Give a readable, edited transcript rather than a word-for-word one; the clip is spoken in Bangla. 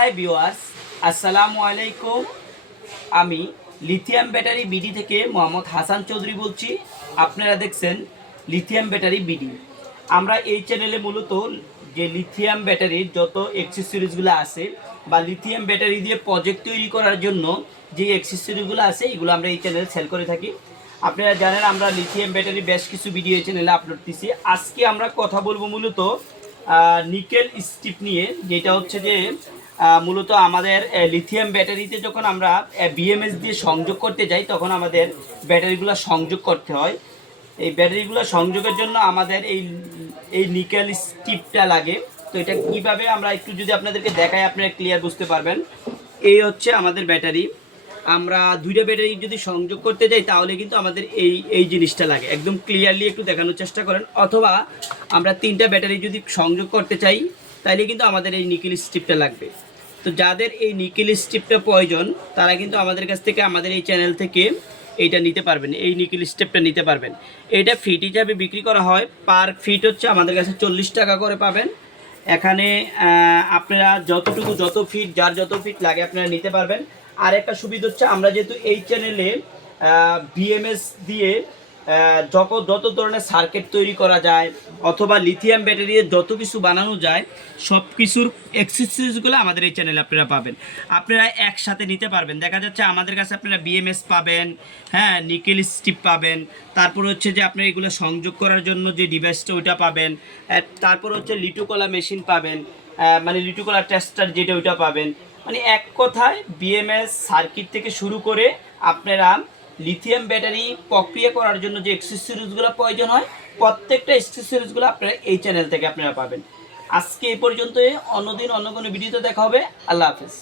হাই ভিউয়ার্স, আসসালামু আলাইকুম। আমি লিথিয়াম ব্যাটারি বিডি থেকে মোহাম্মদ হাসান চৌধুরী বলছি। আপনারা দেখছেন লিথিয়াম ব্যাটারি বিডি। আমরা এই চ্যানেলে মূলত যে লিথিয়াম ব্যাটারির যত অ্যাক্সেসরিজগুলো আছে বা লিথিয়াম ব্যাটারি দিয়ে প্রজেক্ট তৈরি করার জন্য যে অ্যাক্সেসরিজগুলো আছে এগুলো আমরা এই চ্যানেলে সেল করে থাকি। আপনারা জানেন আমরা লিথিয়াম ব্যাটারি বেশ কিছু ভিডিও এই চ্যানেলে আপলোড দিচ্ছি। আজকে আমরা কথা বলবো মূলত নিকেল স্ট্রিপ নিয়ে, যেটা হচ্ছে যে মূলত আমাদের লিথিয়াম ব্যাটারিতে যখন আমরা বিএমএস দিয়ে সংযোগ করতে যাই তখন আমাদের ব্যাটারিগুলো সংযোগ করতে হয়। এই ব্যাটারিগুলো সংযোগের জন্য আমাদের এই নিকেল স্ট্রিপটা লাগে। তো এটা কিভাবে আমরা একটু যদি আপনাদেরকে দেখাই আপনারা ক্লিয়ার বুঝতে পারবেন। এই হচ্ছে আমাদের ব্যাটারি। আমরা দুইটা ব্যাটারি যদি সংযোগ করতে যাই তাহলে কিন্তু আমাদের এই জিনিসটা লাগে। একদম ক্লিয়ারলি একটু দেখানোর চেষ্টা করেন। অথবা আমরা তিনটা ব্যাটারি যদি সংযোগ করতে চাই তাহলে কিন্তু আমাদের এই নিকেল স্ট্রিপটা লাগবে। তো যাদের এই নিকেল স্ট্রিপটা প্রয়োজন তারা কিন্তু আমাদের কাছ থেকে আমাদের এই চ্যানেল থেকে এইটা নিতে পারবেন, এই নিকেল স্ট্রিপটা নিতে পারবেন। এটা ফিট হিসাবে বিক্রি করা হয়, পার ফিট হচ্ছে আমাদের কাছে 40 টাকা করে পাবেন। এখানে আপনারা যত ফিট যার যত ফিট লাগে আপনারা নিতে পারবেন। আর একটা সুবিধা হচ্ছে আমরা যেহেতু এই চ্যানেলে বিএমএস দিয়ে যত ধরনের সার্কিট তৈরি করা যায় অথবা লিথিয়াম ব্যাটারি যত কিছু বানানো যায় সব কিছুর এক্সেসরিজগুলো আমাদের এই চ্যানেলে আপনারা পাবেন। আপনারা একসাথে নিতে পারবেন। দেখা যাচ্ছে আমাদের কাছে আপনারা বিএমএস পাবেন, হ্যাঁ, নিকেল স্ট্রিপ পাবেন, তারপর হচ্ছে যে আপনারা এগুলো সংযোগ করার জন্য যে ডিভাইসটা ওইটা পাবেন, তারপর হচ্ছে লিটুকলা মেশিন পাবেন, মানে লিটুকলা টেস্টার যেটা ওইটা পাবেন। মানে এক কথায় বিএমএস সার্কিট থেকে শুরু করে আপনারা লিথিয়াম ব্যাটারি প্রক্রিয়া করার জন্য যে অ্যাক্সেসরিজগুলো প্রয়োজন হয় প্রত্যেকটা অ্যাক্সেসরিজগুলো আপনারা এই চ্যানেল থেকে আপনারা পাবেন। আজকে এই পর্যন্তই, অন্যদিন অন্য কোনো ভিডিওতে দেখা হবে। আল্লাহ হাফেজ।